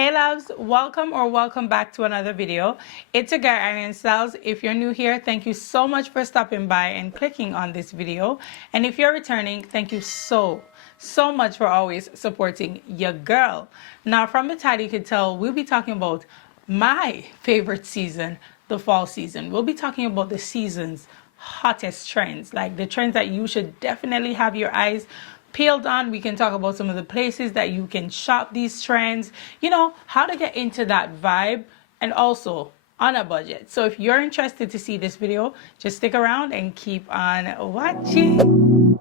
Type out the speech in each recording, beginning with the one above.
Hey loves, welcome back to another video. It's your girl ARIANNE STYLLZ. If you're new here, thank you so much for stopping by and clicking on this video. And if you're returning, thank you so much for always supporting your girl. Now from the title you can tell we'll be talking about my favorite season, the fall season. We'll be talking about the season's hottest trends, like the trends that you should definitely have your eyes peeled on. We can talk about some of the places that you can shop these trends, you know, how to get into that vibe, and also on a budget. So if you're interested to see this video, just stick around and keep on watching.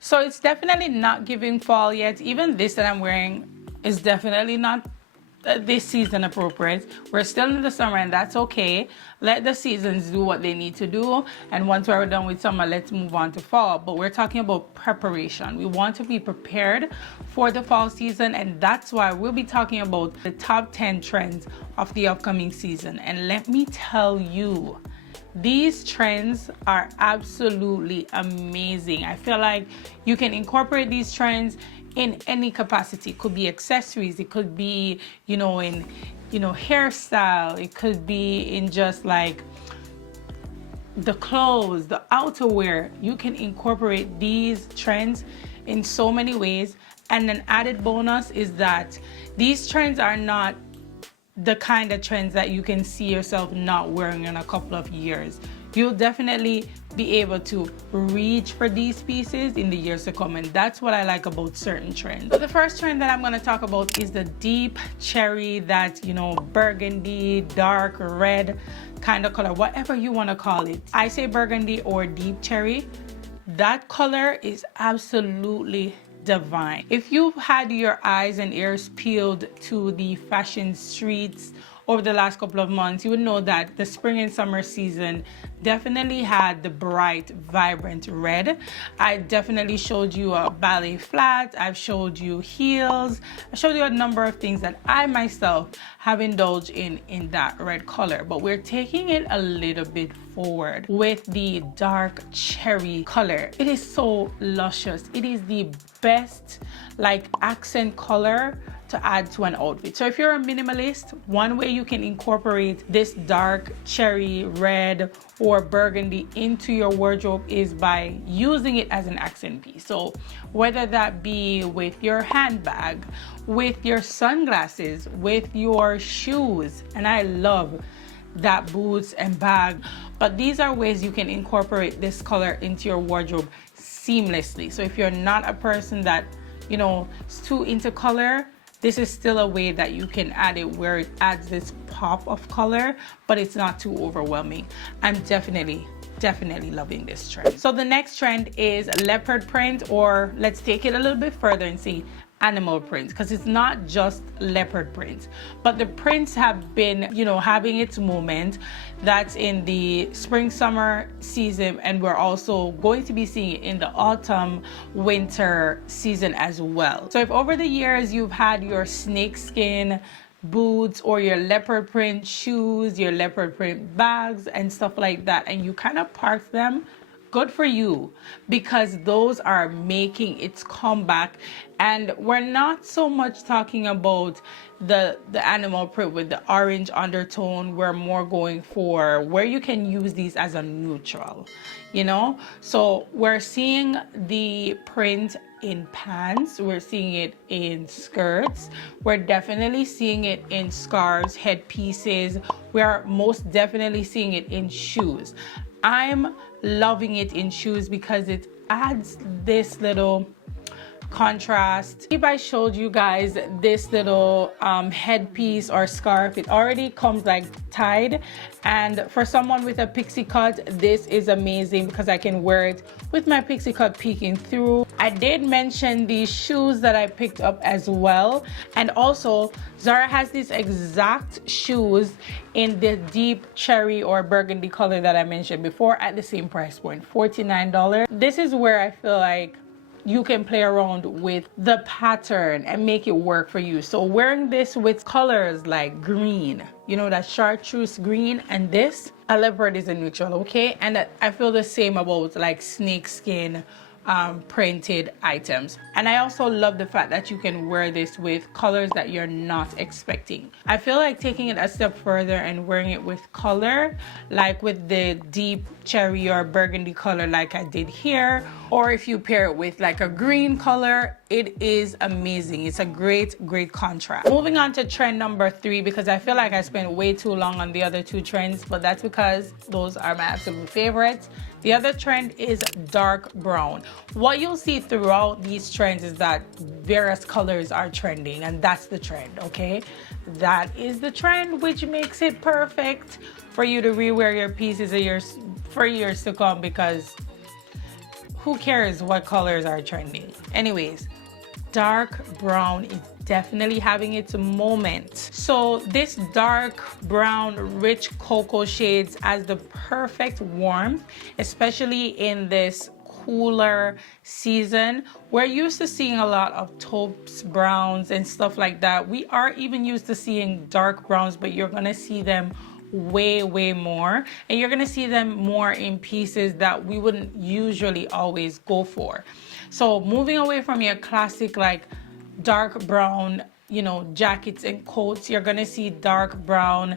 So it's definitely not giving fall yet. Even this that I'm wearing is definitely not this season appropriate. We're still in the summer, and that's okay. Let the seasons do what they need to do, and once we're done with summer, let's move on to fall. But we're talking about preparation. We want to be prepared for the fall season, and that's why we'll be talking about the top 10 trends of the upcoming season. And let me tell you, these trends are absolutely amazing. I feel like you can incorporate these trends in any capacity. It could be accessories, it could be, in hairstyle, it could be in just like the clothes, the outerwear. You can incorporate these trends in so many ways. And an added bonus is that these trends are not the kind of trends that you can see yourself not wearing in a couple of years. You'll definitely be able to reach for these pieces in the years to come, and that's what I like about certain trends. So the first trend that I'm going to talk about is the deep cherry, that burgundy, dark red kind of color, whatever you want to call it. I say burgundy or deep cherry. That color is absolutely divine. If you've had your eyes and ears peeled to the fashion streets over the last couple of months, you would know that the spring and summer season definitely had the bright, vibrant red. I definitely showed you a ballet flat, I've showed you heels, I showed you a number of things that I myself have indulged in that red color. But we're taking it a little bit forward with the dark cherry color. It is so luscious. It is the best accent color to add to an outfit. So if you're a minimalist, one way you can incorporate this dark cherry red or burgundy into your wardrobe is by using it as an accent piece. So whether that be with your handbag, with your sunglasses, with your shoes, and I love that boots and bag, but these are ways you can incorporate this color into your wardrobe seamlessly. So if you're not a person that is too into color, this is still a way that you can add it where it adds this pop of color, but it's not too overwhelming. I'm definitely loving this trend. So the next trend is leopard print, or let's take it a little bit further and see animal print, because it's not just leopard print, but the prints have been having its moment. That's in the spring summer season, and we're also going to be seeing it in the autumn winter season as well. So if over the years you've had your snakeskin boots or your leopard print shoes, your leopard print bags and stuff like that, and you kind of parked them, good for you, because those are making its comeback. And we're not so much talking about the animal print with the orange undertone. We're more going for where you can use these as a neutral, so we're seeing the print in pants, we're seeing it in skirts, we're definitely seeing it in scarves, headpieces, we're most definitely seeing it in shoes. I'm loving it in shoes because it adds this little contrast. If I showed you guys this little headpiece or scarf, it already comes tied, and for someone with a pixie cut, this is amazing because I can wear it with my pixie cut peeking through. I did mention these shoes that I picked up as well, and also Zara has these exact shoes in the deep cherry or burgundy color that I mentioned before at the same price point, $49. This is where I feel like you can play around with the pattern and make it work for you. So wearing this with colors like green, you know, that chartreuse green, and this, a leopard is a neutral, okay? And I feel the same about like snake skin printed items. And I also love the fact that you can wear this with colors that you're not expecting. I feel like taking it a step further and wearing it with color, like with the deep cherry or burgundy color like I did here, or if you pair it with like a green color, it is amazing. It's a great contrast. Moving on to trend number 3, because I feel like I spent way too long on the other 2 trends, but that's because those are my absolute favorites. The other trend is dark brown. What you'll see throughout these trends is that various colors are trending, and that's the trend, okay? That is the trend, which makes it perfect for you to rewear your pieces for years to come, because who cares what colors are trending? Anyways, dark brown is definitely having its moment. So this dark brown rich cocoa shades as the perfect warmth, especially in this cooler season. We're used to seeing a lot of taupes browns and stuff like that. We are even used to seeing dark browns, but you're gonna see them way more, and you're gonna see them more in pieces that we wouldn't usually always go for. So moving away from your classic like dark brown, you know, jackets and coats, you're gonna see dark brown,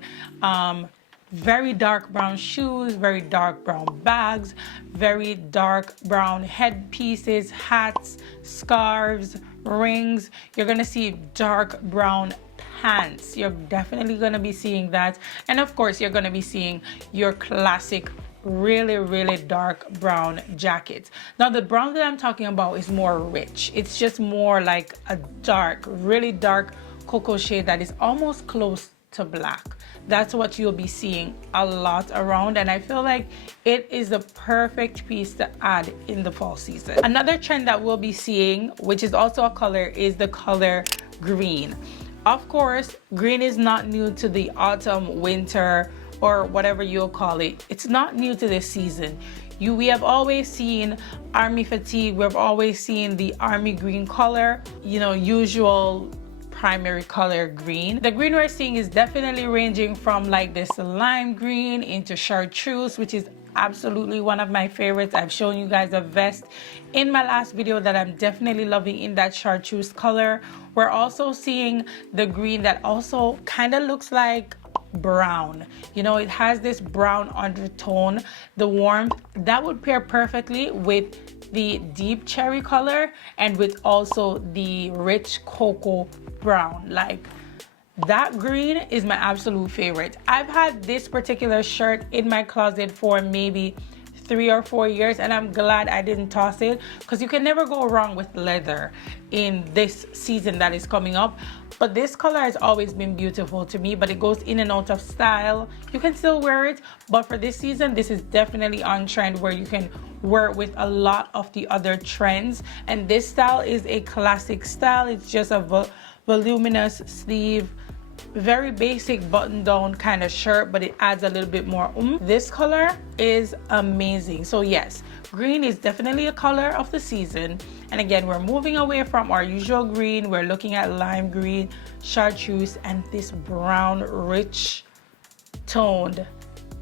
very dark brown shoes, very dark brown bags, very dark brown headpieces, hats, scarves, rings. You're gonna see dark brown pants. You're definitely gonna be seeing that. And of course, you're gonna be seeing your classic really dark brown jackets. Now the brown that I'm talking about is more rich. It's just more like a dark, really dark cocoa shade that is almost close to black. That's what you'll be seeing a lot around, and I feel like it is the perfect piece to add in the fall season. Another trend that we'll be seeing, which is also a color, is the color green. Of course, green is not new to the autumn, winter, or whatever you'll call it. It's not new to this season. We have always seen army fatigue. We've always seen the army green color, you know, usual primary color green. The green we're seeing is definitely ranging from like this lime green into chartreuse, which is absolutely one of my favorites. I've shown you guys a vest in my last video that I'm definitely loving in that chartreuse color. We're also seeing the green that also kind of looks like brown. You know, it has this brown undertone. The warmth that would pair perfectly with the deep cherry color and with also the rich cocoa brown. Like, that green is my absolute favorite. I've had this particular shirt in my closet for maybe 3 or 4 years, and I'm glad I didn't toss it, because you can never go wrong with leather in this season that is coming up. But this color has always been beautiful to me, but it goes in and out of style. You can still wear it, but for this season, this is definitely on trend where you can wear it with a lot of the other trends. And this style is a classic style. It's just a voluminous sleeve, very basic button down kind of shirt, but it adds a little bit more oomph. This color is amazing. So yes, green is definitely a color of the season. And again, we're moving away from our usual green. We're looking at lime green, chartreuse, and this brown rich toned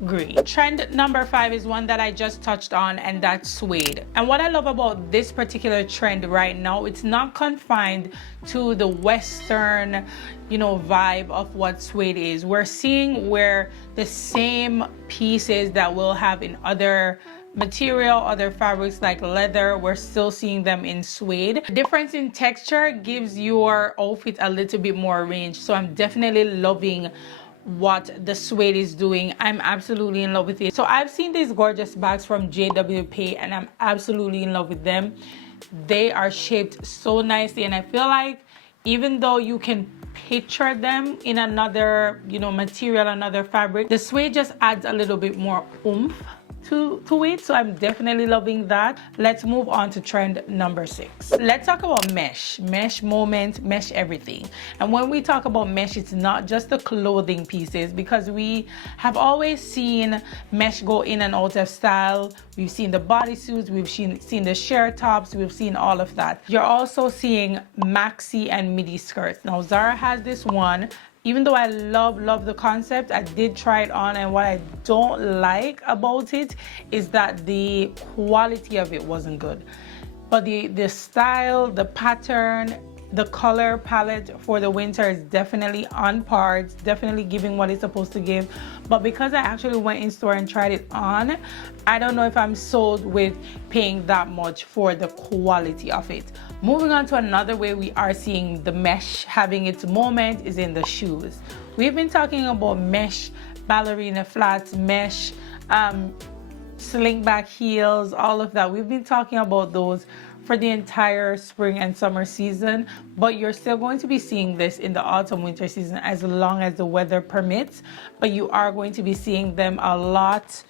green. Trend number 5 is one that I just touched on, and that's suede. And what I love about this particular trend right now, it's not confined to the Western, you know, vibe of what suede is. We're seeing where the same pieces that we'll have in other material, other fabrics like leather, we're still seeing them in suede. The difference in texture gives your outfit a little bit more range. So I'm definitely loving what the suede is doing. I'm absolutely in love with it. So I've seen these gorgeous bags from JWPEI, and I'm absolutely in love with them. They are shaped so nicely, and I feel like even though you can picture them in another, you know, material, another fabric, the suede just adds a little bit more oomph to it, so I'm definitely loving that. Let's move on to trend number 6. Let's talk about mesh moment, mesh everything. And when we talk about mesh, it's not just the clothing pieces, because we have always seen mesh go in and out of style. We've seen the bodysuits, we've seen the sheer tops, we've seen all of that. You're also seeing maxi and midi skirts. Now Zara has this one. Even though I love the concept, I did try it on, and what I don't like about it is that the quality of it wasn't good. But the style, the pattern, the color palette for the winter is definitely on par. It's definitely giving what it's supposed to give. But because I actually went in store and tried it on, I don't know if I'm sold with paying that much for the quality of it. Moving on to another way we are seeing the mesh having its moment is in the shoes. We've been talking about mesh ballerina flats, mesh slingback heels, all of that. We've been talking about those for the entire spring and summer season, but you're still going to be seeing this in the autumn winter season as long as the weather permits. But you are going to be seeing them a lot,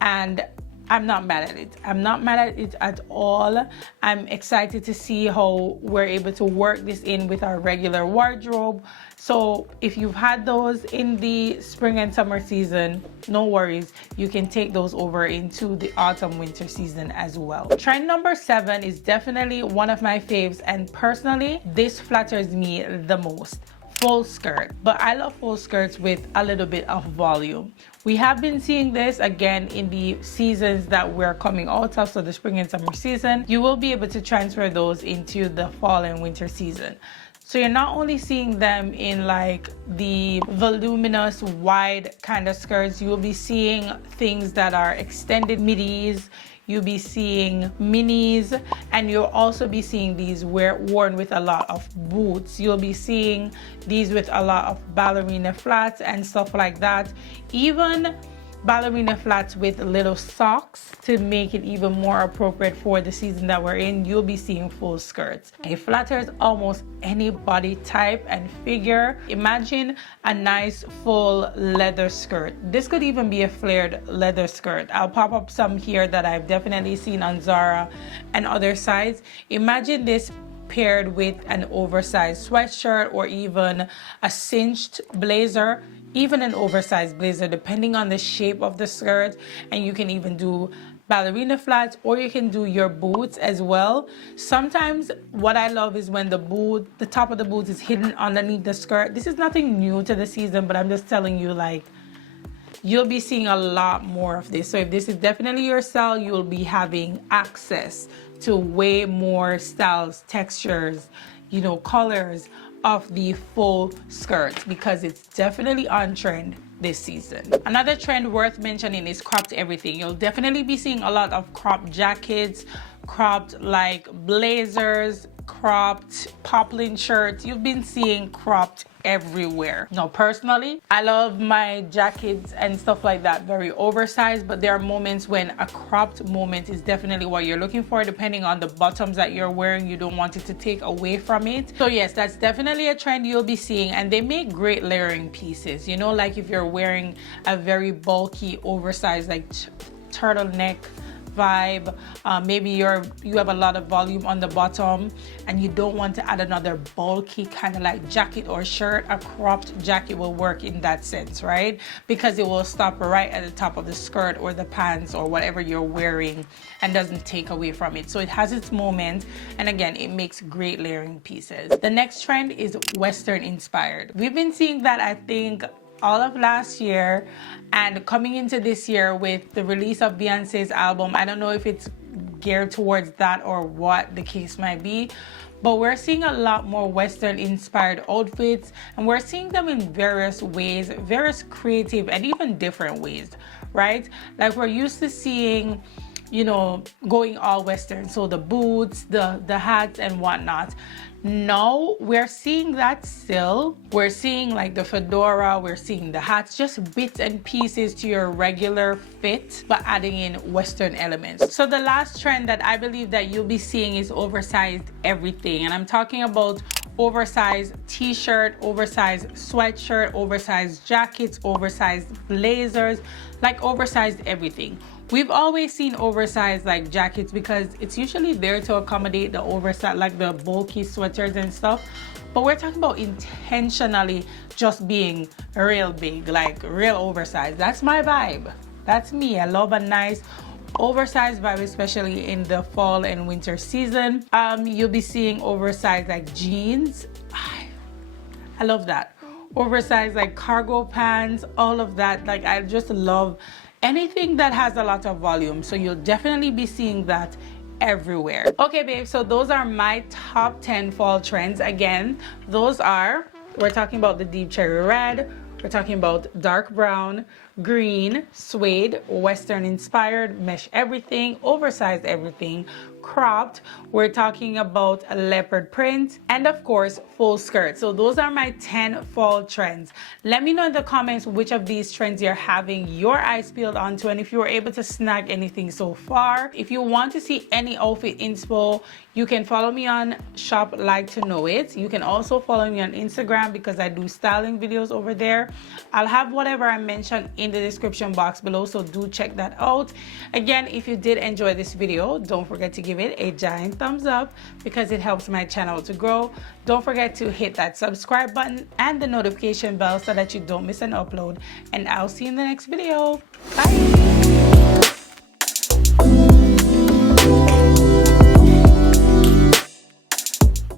and I'm not mad at it. I'm not mad at it at all. I'm excited to see how we're able to work this in with our regular wardrobe. So if you've had those in the spring and summer season, no worries. You can take those over into the autumn winter season as well. Trend number 7 is definitely one of my faves, and personally, this flatters me the most. Full skirt. But I love full skirts with a little bit of volume. We have been seeing this again in the seasons that we're coming out of, so the spring and summer season. You will be able to transfer those into the fall and winter season. So you're not only seeing them in like the voluminous wide kind of skirts, you will be seeing things that are extended midis. You'll be seeing minis, and you'll also be seeing these worn with a lot of boots. You'll be seeing these with a lot of ballerina flats and stuff like that. Even ballerina flats with little socks to make it even more appropriate for the season that we're in. You'll be seeing full skirts. It flatters almost any body type and figure. Imagine a nice full leather skirt. This could even be a flared leather skirt. I'll pop up some here that I've definitely seen on Zara and other sites. Imagine this paired with an oversized sweatshirt or even a cinched blazer. Even an oversized blazer, depending on the shape of the skirt. And you can even do ballerina flats, or you can do your boots as well. Sometimes what I love is when the top of the boot is hidden underneath the skirt. This is nothing new to the season, but I'm just telling you, like, you'll be seeing a lot more of this. So if this is definitely your style, you'll be having access to way more styles, textures, you know, colors of the full skirt, because it's definitely on trend this season. Another trend worth mentioning is cropped everything. You'll definitely be seeing a lot of cropped jackets, cropped like blazers, cropped poplin shirts. You've been seeing cropped everywhere. Now personally, I love my jackets and stuff like that very oversized, but there are moments when a cropped moment is definitely what you're looking for. Depending on the bottoms that you're wearing, you don't want it to take away from it. So yes, that's definitely a trend you'll be seeing, and they make great layering pieces. You know, like if you're wearing a very bulky oversized like turtleneck vibe, maybe you have a lot of volume on the bottom and you don't want to add another bulky kind of like jacket or shirt. A cropped jacket will work in that sense, right? Because it will stop right at the top of the skirt or the pants or whatever you're wearing and doesn't take away from it. So it has its moment, and again, it makes great layering pieces. The next trend is Western inspired. We've been seeing that, I think, all of last year and coming into this year with the release of Beyonce's album. I don't know if it's geared towards that or what the case might be, but we're seeing a lot more Western inspired outfits, and we're seeing them in various ways, various creative and even different ways, right? Like we're used to seeing, you know, going all Western, so the boots, the hats and whatnot. Now we're seeing that still. We're seeing like the fedora, we're seeing the hats, just bits and pieces to your regular fit, but adding in Western elements. So the last trend that I believe that you'll be seeing is oversized everything. And I'm talking about oversized t-shirt, oversized sweatshirt, oversized jackets, oversized blazers, like oversized everything. We've always seen oversized like jackets because it's usually there to accommodate the oversized, like the bulky sweaters and stuff. But we're talking about intentionally just being real big, like real oversized. That's my vibe. That's me. I love a nice oversized vibe, especially in the fall and winter season. You'll be seeing oversized like jeans. I love that. Oversized like cargo pants, all of that. Like I just love anything that has a lot of volume. So you'll definitely be seeing that everywhere. Okay, babe, so those are my top 10 fall trends. Again, those are, we're talking about the deep cherry red, we're talking about dark brown, green, suede, western inspired, mesh everything, oversized everything, cropped. We're talking about a leopard print, and of course full skirt. So those are my 10 fall trends. Let me know in the comments which of these trends you're having your eyes peeled onto, and if you were able to snag anything so far. If you want to see any outfit inspo, you can follow me on Shop Like to Know It. You can also follow me on Instagram because I do styling videos over there. I'll have whatever I mentioned in the description box below, so do check that out. Again, if you did enjoy this video, don't forget to give it a giant thumbs up because it helps my channel to grow. Don't forget to hit that subscribe button and the notification bell so that you don't miss an upload, and I'll see you in the next video. Bye.